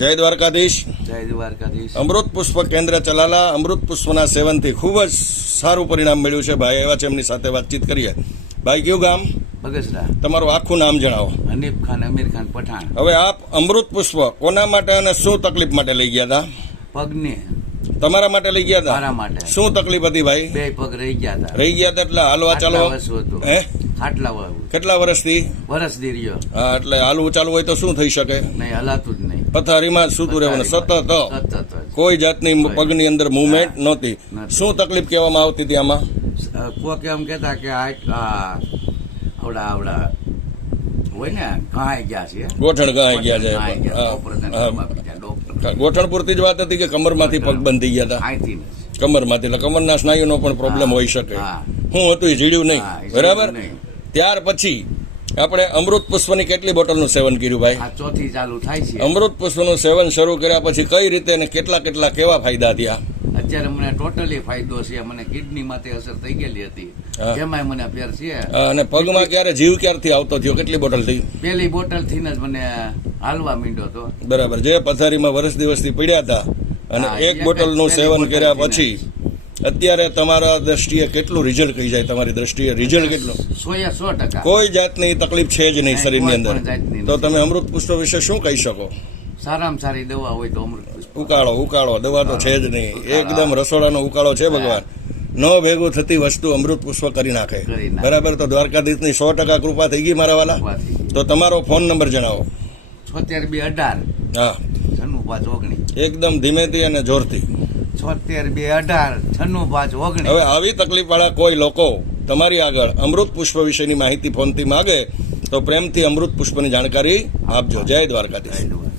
જય દ્વારકાધીશ. જય દ્વારકાધીશ. અમૃત પુષ્પ કેન્દ્ર ચલાલા. અમૃત પુષ્પના સેવનથી ખૂબ જ સારું પરિણામ મળ્યું છે ભાઈ. એવા છે એમની સાથે વાતચીત કરીએ. ભાઈ કયું ગામ? બગસરા. તમારું આખું નામ જણાવો. હનીફ ખાન અમીર ખાન પઠાણ. હવે આપ અમૃત પુષ્પ કોના માટે અને શું તકલીફ માટે લઈ ગયા હતા પગને. તમારા માટે લઈ ગયા હતા મારા માટે. શું તકલીફ હતી ભાઈ? બે પગ રહી ગયા હતા રહી ગયા હતા એટલે હાલવા ચાલો. ખાટલા હે? આટલા કેટલા વર્ષથી? વર્ષ દી રહ્યો હા એટલે હાલવું ચાલવું હોય તો શું થઈ શકે? નહીં હલાતું જ પથારીમાં સૂતું રહેવાનું. સતત. કોઈ જાતની પગની અંદર મુવમેન્ટ નહોતી. શું તકલીફ કહેવામાં આવતી હતી આમાં? કોક એમ કહેતા કે આવડા આવડા હોય ને ઘાઈ ગયા છે ગોઠણ ગાય ગયા છે. ગોઠણ પૂરતી જ વાત હતી કે કમરમાંથી પગ બંધી ગયા હતા. કમરમાંથી એટલે કમરના સ્નાયુનો પણ પ્રોબ્લેમ હોઈ શકે. હું. હતું એ જીડ્યું નહીં. બરાબર. ત્યાર પછી આપણે અમૃત પુષ્પની કેટલી બોટલનું સેવન કર્યું ભાઈ? ચોથી ચાલુ થાય છે. અમૃત પુષ્પનું સેવન શરૂ કર્યા પછી કઈ રીતે અને કેટલા કેટલા કેવા ફાયદા થયા? અત્યારે મને ટોટલી ફાયદો છે મને કિડની માટે અસર થઈ ગયેલી હતી. જેમાં મને ફેર છે. અને પગમાં ક્યારે જીવ ક્યારથી આવતો થયો? કેટલી બોટલ થઈ? પેલી બોટલથી જ મને હાલવા માંડ્યો હતો. બરાબર જે પથારીમાં વર્ષ દિવસથી પડ્યા હતા અને એક બોટલનું બોટલનું સેવન કર્યા પછી અત્યારે તમારા દ્રષ્ટિએ કેટલું રિઝલ્ટ કહી જાય? તમારી દ્રષ્ટિએ રિઝલ્ટ કેટલું? કોઈ જાતની તકલીફ છે જ નહીં શરીરની અંદર. તો તમે અમૃત પુષ્પ વિશે શું કહી શકો? સારામાં સારી દવા હોય તો અમૃત ઉકાળો ઉકાળો. દવા તો છે જ નહીં. એકદમ રસોડાનો ઉકાળો છે ભગવાન. ન ભેગું થતી વસ્તુ અમૃત પુષ્પ કરી નાખે. બરાબર? તો દ્વારકાધીશની સો ટકા કૃપા થઈ ગઈ મારા વાલા. તો તમારો ફોન નંબર જણાવો. છોતેર બે અઢાર. હા. એકદમ ધીમેથી અને જોરથી. છોતેર બે અઢાર છન્નું પાંચ ઓગણી હવે આવી તકલીફ વાળા કોઈ લોકો તમારી આગળ અમૃત પુષ્પ વિશેની માહિતી ફોનથી માગે તો પ્રેમથી અમૃત પુષ્પની જાણકારી આપજો. જય દ્વારકાધીશ. જય દ્વારકા.